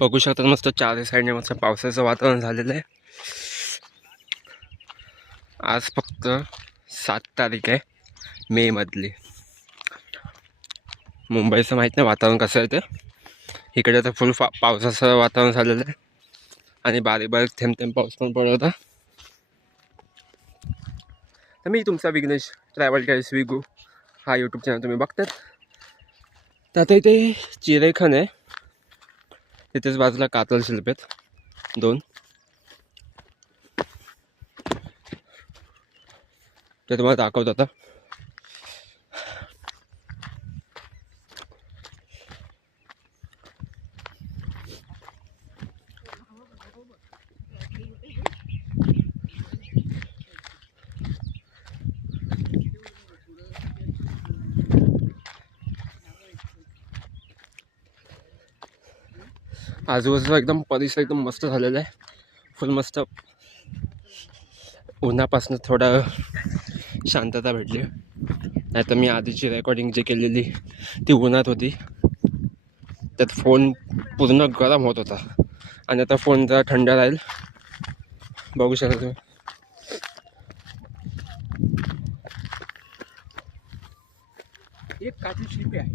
बघू शकता मस्त चारही साईडने मस्त पावसाचं वातावरण झालेलं आहे. आज फक्त 7 तारीख आहे मे मधली. मुंबईचं माहीत नाही वातावरण कसं आहे ते. इकडे तर फुल पावसाचं वातावरण झालेलं आहे आणि बारीक बारीक थेंब थेंब पाऊस पण पडत होता. तर मी तुमचा विघ्नेश ट्रॅव्हल गाईड्स विगू हा यूट्यूब चॅनल तुम्ही बघतात. तर आता इथे चिरेखन आहे, तिथेच बाजूला कातल शिल्प आहेत 2. ते तुम्हाला दाखवतो आता. आजूबाजूचा एकदम परिसर एकदम मस्त झालेला आहे. फुल मस्त उन्हापासून थोडं शांतता भेटली. नाही तर मी आधीची रेकॉर्डिंग जी केलेली ती उन्हात होती, त्यात फोन पूर्ण गरम होत होता आणि आता फोन जरा थंड राहील. बघू शकता तुम्ही. एक काठी शिल्पी आहे.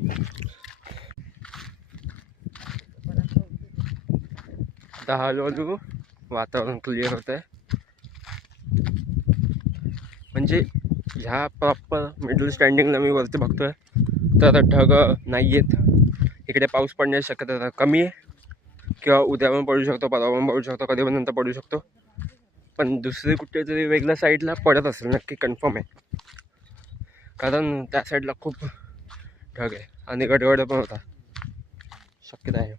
10 हळूहळू वातावरण क्लिअर होत आहे. म्हणजे ह्या प्रॉपर मिडल स्टँडिंगला मी वरती बघतोय तर ढग नाही आहेत. इकडे पाऊस पडण्याची शक्यता कमी आहे किंवा उद्या पण पडू शकतो, परवा पण पडू शकतो, कधी पण नंतर पडू शकतो. पण दुसरी कुठेतरी वेगळ्या साईडला पडत असेल नक्की कन्फर्म आहे, कारण त्या साईडला खूप ढग आहे आणि गडगड पण होता शक्यता आहे.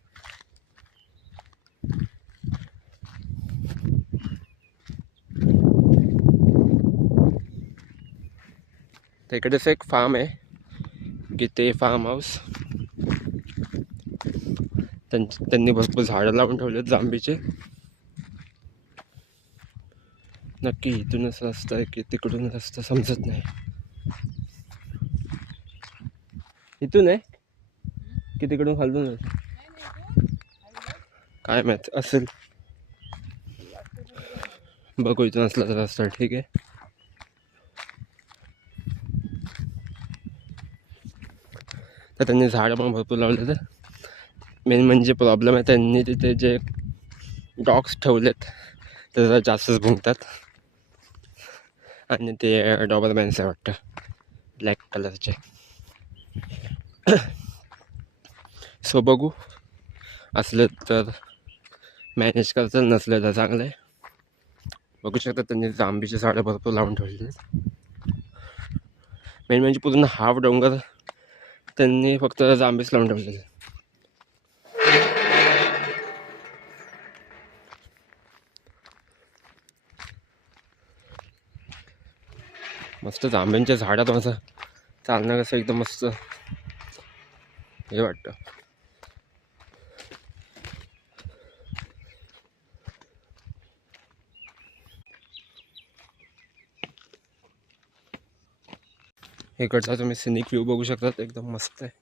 तर इकडेच एक फार्म आहे गीते फार्म हाऊस. त्यांनी भरपूर झाडं लावून ठेवलेत जांभीचे. नक्की इथूनच रस्ता आहे की तिकडून रस्ता समजत नाही. इथून आहे की तिकडून खालून काय माहित असेल. बघू इथून असला तर रस्ता ठीक आहे. तर त्यांनी झाडं पण भरपूर लावले. तर मेन म्हणजे प्रॉब्लेम आहे त्यांनी तिथे जे डॉग्स ठेवलेत ते जरा जास्तच भुंकतात आणि ते डॉबरमॅन्स आहे वाटतं, ब्लॅक कलरचे. सो बघू असलं तर मॅनेज करतात, नसलं तर चांगलं आहे. बघू शकता त्यांनी जांभीचे झाडं भरपूर लावून ठेवलेले. मेन म्हणजे पूर्ण हाफ डोंगर त्यांनी फक्त जांभीच लावून ठेवलेले. मस्त जांभ्यांच्या झाडात माझं चालणं कसं एकदम मस्त हे वाटतं. इकडचा तुम्ही सिनिक व्ह्यू बघू शकता, एकदम मस्त आहे.